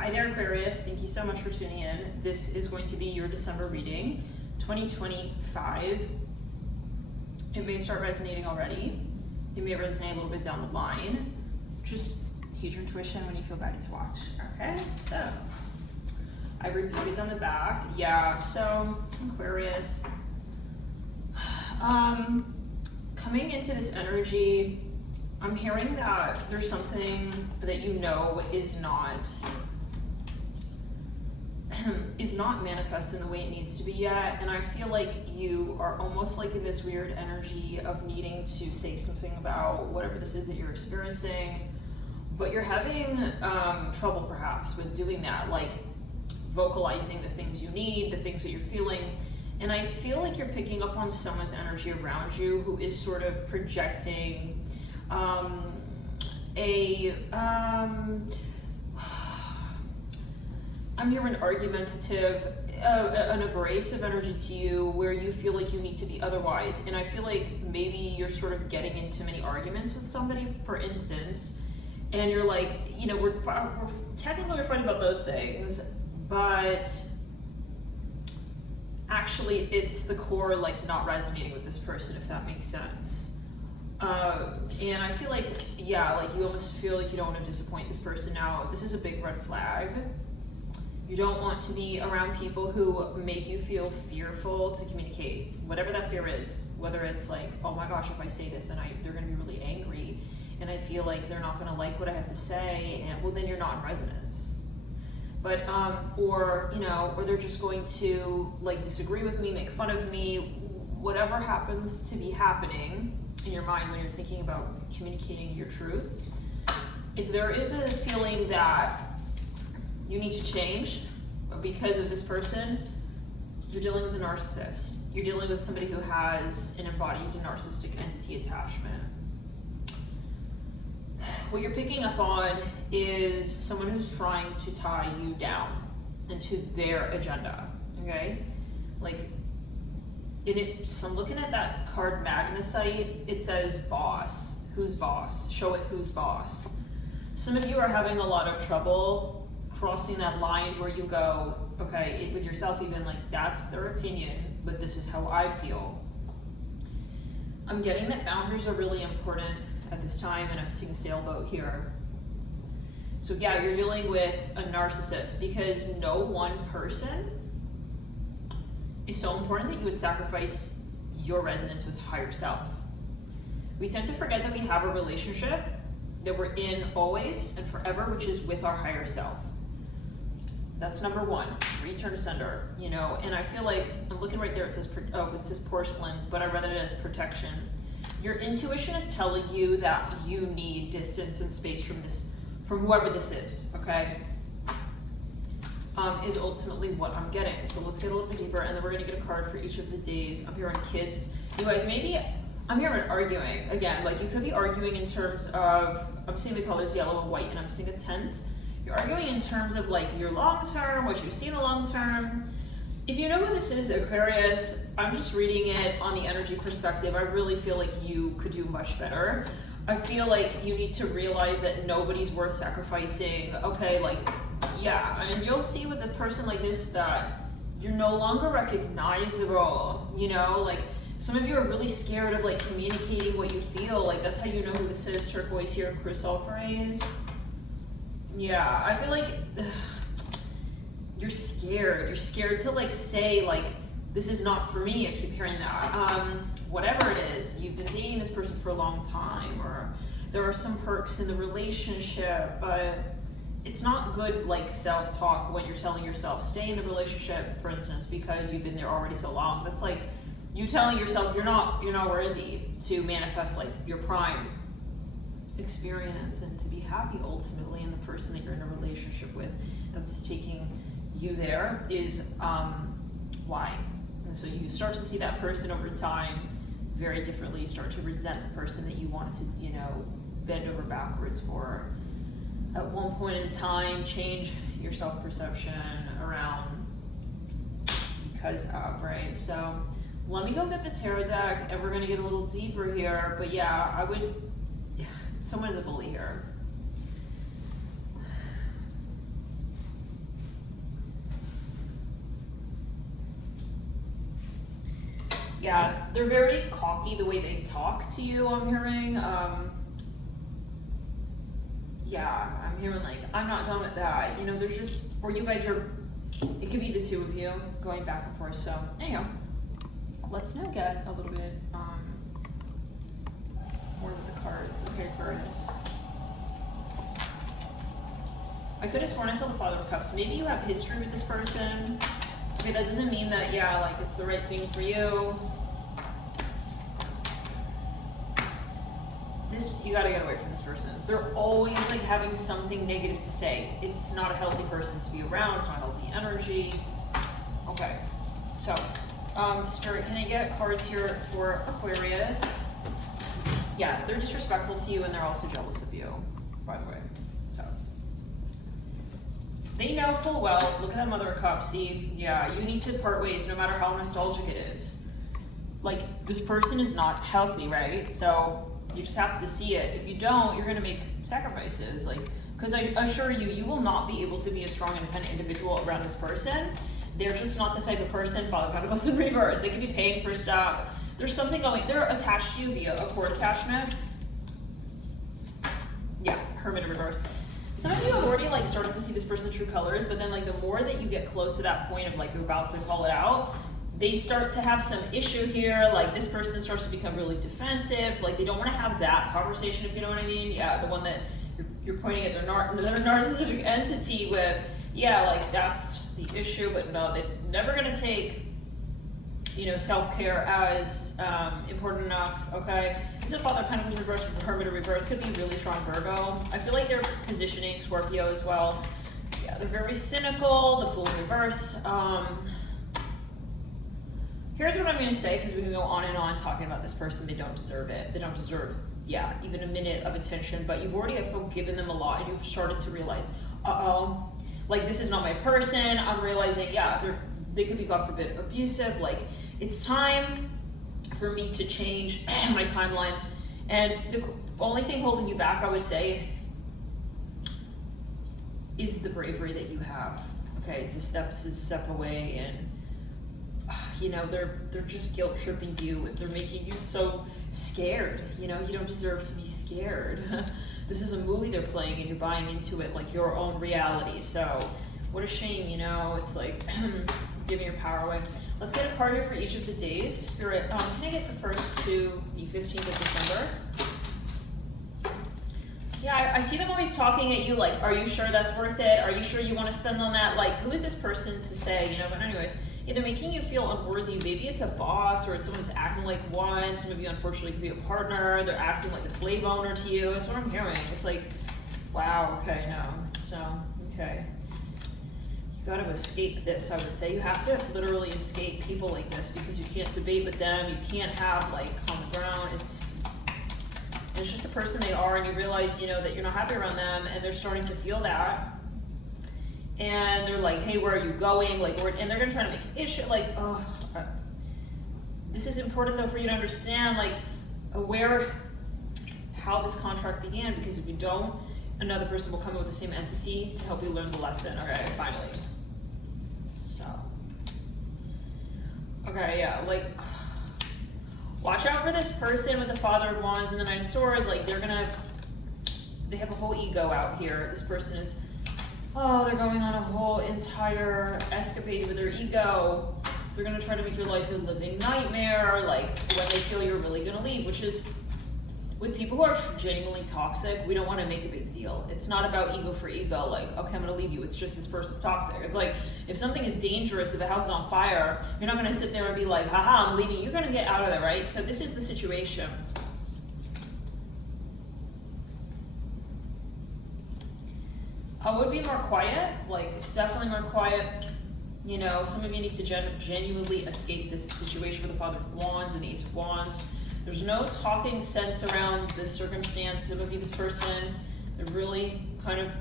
Hi there, Aquarius. Thank you so much for tuning in. This is going to be your December reading, 2025. It may start resonating already. It may resonate a little bit down the line. Just use your intuition when you feel guided to watch. Okay, so I reviewed it on the back. Yeah, so Aquarius. Coming into this energy, I'm hearing that there's something that you know is not manifesting the way it needs to be yet, and I feel like you are almost like in this weird energy of needing to say something about whatever this is that you're experiencing, but you're having trouble perhaps with doing that, like vocalizing the things you need, the things that you're feeling. And I feel like you're picking up on someone's energy around you who is sort of projecting I'm hearing argumentative, an abrasive energy to you where you feel like you need to be otherwise. And I feel like maybe you're sort of getting into many arguments with somebody, for instance, and you're like, you know, we're technically fighting about those things, but actually it's the core, like, not resonating with this person, if that makes sense. And I feel like, yeah, like you almost feel like you don't want to disappoint this person. Now, this is a big red flag. You don't want to be around people who make you feel fearful to communicate, whatever that fear is, whether it's like, oh my gosh, if I say this, then they're going to be really angry, and I feel like they're not going to like what I have to say, and well, then you're not in resonance. But, or, you know, or they're just going to like disagree with me, make fun of me, whatever happens to be happening in your mind when you're thinking about communicating your truth. If there is a feeling that you need to change because of this person, you're dealing with a narcissist. You're dealing with somebody who has and embodies a narcissistic entity attachment. What you're picking up on is someone who's trying to tie you down into their agenda, okay? Like, so I'm looking at that card Magnesite, it says boss. Who's boss? Show it who's boss. Some of you are having a lot of trouble crossing that line where you go, okay, with yourself even, like, that's their opinion, but this is how I feel. I'm getting that boundaries are really important at this time, and I'm seeing a sailboat here. So yeah, you're dealing with a narcissist because no one person is so important that you would sacrifice your resonance with higher self. We tend to forget that we have a relationship that we're in always and forever, which is with our higher self. That's number one, return to sender, you know, and I feel like, I'm looking right there, it says porcelain, but I read it as protection. Your intuition is telling you that you need distance and space from whoever this is, okay? Is ultimately what I'm getting. So let's get a little bit deeper, and then we're gonna get a card for each of the days. I'm hearing kids. You guys, maybe, I'm hearing arguing. Again, like you could be arguing in terms of, I'm seeing the colors yellow and white, and I'm seeing a tent. You're arguing in terms of like your long term, what you see in the long term. If you know who this is, Aquarius, I'm just reading it on the energy perspective. I really feel like you could do much better. I feel like you need to realize that nobody's worth sacrificing. Okay, like, yeah, and you'll see with a person like this that you're no longer recognizable, you know? Like, some of you are really scared of like communicating what you feel. Like, that's how you know who this is. Turquoise here, crystal phrase. Yeah, I feel like you're scared. You're scared to like say like, this is not for me. I keep hearing that. Whatever it is, you've been dating this person for a long time, or there are some perks in the relationship, but it's not good like self-talk when you're telling yourself stay in the relationship, for instance, because you've been there already so long. That's like you telling yourself you're not worthy to manifest like your prime experience and to be happy ultimately in the person that you're in a relationship with that's taking you there is why. And so you start to see that person over time very differently. You start to resent the person that you wanted to, you know, bend over backwards for. At one point in time, change your self-perception around because of, right? So let me go get the tarot deck and we're gonna get a little deeper here. But yeah, I would, someone is a bully here. Yeah, they're very cocky the way they talk to you, I'm hearing. Yeah, I'm hearing like, I'm not done with that. You know, there's just, or you guys are, it could be the two of you going back and forth. So, anyhow, let's now get a little bit more of the cards. Okay, Aquarius. I could have sworn I saw the Father of Cups. Maybe you have history with this person. Okay, that doesn't mean that, yeah, like it's the right thing for you. You gotta get away from this person. They're always like having something negative to say. It's not a healthy person to be around. It's not healthy energy. Okay, so Spirit, can I get cards here for Aquarius? Yeah, they're disrespectful to you and they're also jealous of you, by the way. So they know full well. Look at that Mother of Cups. See, yeah, you need to part ways no matter how nostalgic it is. Like, this person is not healthy, right? So you just have to see it. If you don't, you're gonna make sacrifices. Like, because I assure you, you will not be able to be a strong, independent individual around this person. They're just not the type of person. Father of Pentacles in reverse. They could be paying for stuff. There's something going. They're attached to you via a cord attachment. Yeah, Hermit in reverse. Some of you have already like started to see this person's true colors, but then like the more that you get close to that point of like you're about to call it out, they start to have some issue here. Like this person starts to become really defensive. Like they don't want to have that conversation, if you know what I mean. Yeah, the one that you're pointing at their narcissistic entity with. Yeah, like that's the issue. But no, they're never gonna take, you know, self-care as important enough. Okay, this is a Father of Pentacles reverse, Hermit in reverse. Could be really strong Virgo. I feel like they're positioning Scorpio as well. Yeah, they're very cynical. The Fool in reverse. Here's what I'm going to say, because we can go on and on talking about this person. They don't deserve it. They don't deserve, yeah, even a minute of attention. But you've already forgiven them a lot, and you've started to realize, like this is not my person. I'm realizing, yeah, they could be, God forbid, abusive. Like it's time for me to change my timeline. And the only thing holding you back, I would say, is the bravery that you have. Okay, to step away and. You know, they're just guilt tripping you. They're making you so scared. You know, you don't deserve to be scared. This is a movie they're playing and you're buying into it like your own reality. So what a shame, you know, it's like giving your power away. Let's get a card here for each of the days. Spirit, can I get the 1st to the 15th of December? Yeah, I see them always talking at you like, are you sure that's worth it? Are you sure you want to spend on that? Like, who is this person to say, you know? But anyways, either making you feel unworthy, maybe it's a boss or it's someone who's acting like one. Some of you unfortunately could be a partner. They're acting like a slave owner to you. That's what I'm hearing. It's like, wow, okay, no. So, okay. You gotta escape this, I would say. You have to literally escape people like this because you can't debate with them. You can't have like common ground. It's just the person they are, and you realize, you know, that you're not happy around them, and they're starting to feel that. And they're like, hey, where are you going? Like, and they're gonna try to make an issue. Like, oh, this is important though for you to understand, like, how this contract began. Because if you don't, another person will come in with the same entity to help you learn the lesson. Okay, finally. So, okay, yeah, like. Watch out for this person with the Father of Wands and the Knight of Swords. Like, they have a whole ego out here. This person is, they're going on a whole entire escapade with their ego. They're gonna try to make your life a living nightmare, like, when they feel you're really gonna leave, which is, with people who are genuinely toxic, we don't wanna make a big deal. It's not about ego for ego, like, okay, I'm gonna leave you, it's just this person's toxic. It's like, if something is dangerous, if the house is on fire, you're not gonna sit there and be like, haha, I'm leaving, you're gonna get out of there, right? So this is the situation. I would be more quiet, like, definitely more quiet. You know, some of you need to genuinely escape this situation with the Father of Wands and the Ace of Wands. There's no talking sense around this circumstance. Some of you, this person, they're really kind of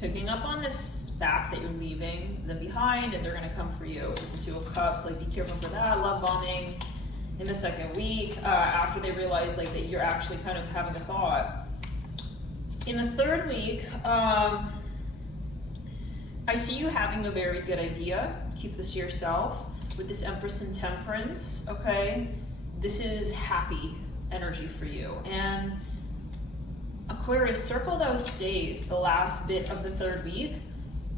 picking up on this fact that you're leaving them behind, and they're gonna come for you with the Two of Cups. Like, be careful for that. Love bombing in the second week, after they realize like that you're actually kind of having a thought. In the third week, I see you having a very good idea. Keep this to yourself. with this Empress and Temperance, okay? This is happy energy for you. And Aquarius, circle those days, the last bit of the third week.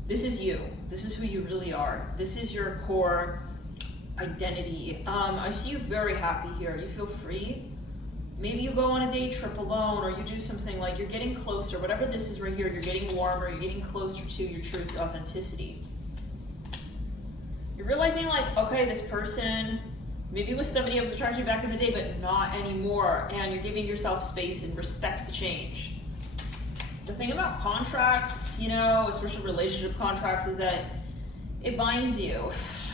This is you. This is who you really are. This is your core identity. I see you very happy here. You feel free. Maybe you go on a day trip alone, or you do something like you're getting closer, whatever this is right here, you're getting warmer, you're getting closer to your truth, authenticity. You're realizing like, okay, this person, maybe it was somebody that was attracted to you back in the day, but not anymore, and you're giving yourself space and respect to change. The thing about contracts, you know, especially relationship contracts, is that it binds you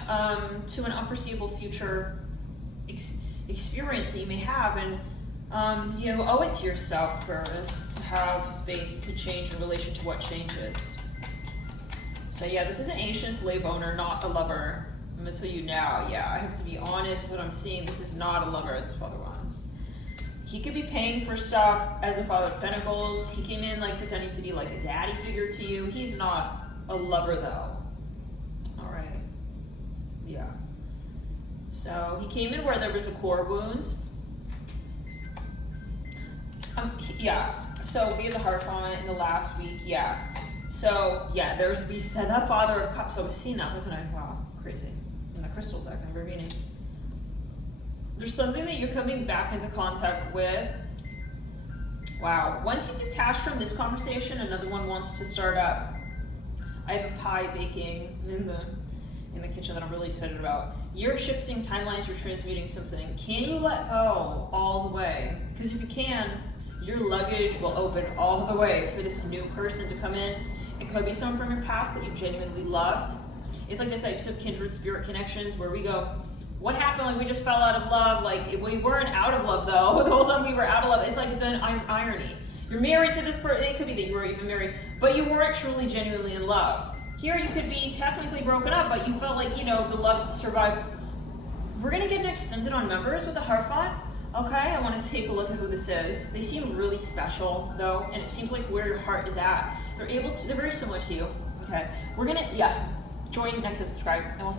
to an unforeseeable future experience that you may have, and you owe it to yourself, Aquarius, to have space to change in relation to what changes. So yeah, this is an ancient slave owner, not a lover. I'm gonna tell you now, yeah, I have to be honest with what I'm seeing. This is not a lover, this Father Wands. He could be paying for stuff as a Father of Pentacles. He came in like pretending to be like a daddy figure to you. He's not a lover though. All right, yeah. So he came in where there was a core wound. Yeah, so we have the Hierophant in the last week, yeah. So yeah, we said that Father of Cups, I was seeing that, wasn't I? Wow, crazy. In the crystal deck, I'm reading. There's something that you're coming back into contact with. Wow, once you detach from this conversation, another one wants to start up. I have a pie baking in the kitchen that I'm really excited about. You're shifting timelines, you're transmuting something. Can you let go all the way? Because if you can, your luggage will open all the way for this new person to come in. It could be someone from your past that you genuinely loved. It's like the types of kindred spirit connections where we go, what happened? Like we just fell out of love. Like we weren't out of love though. The whole time we were out of love. It's like the irony. You're married to this person. It could be that you were even married, but you weren't truly genuinely in love. Here you could be technically broken up, but you felt like, the love survived. We're gonna get an extended on members with the Hierophant. Okay, I want to take a look at who this is. They seem really special though, and it seems like where your heart is at. They're very similar to you. Okay, we're gonna, join next and subscribe, and we'll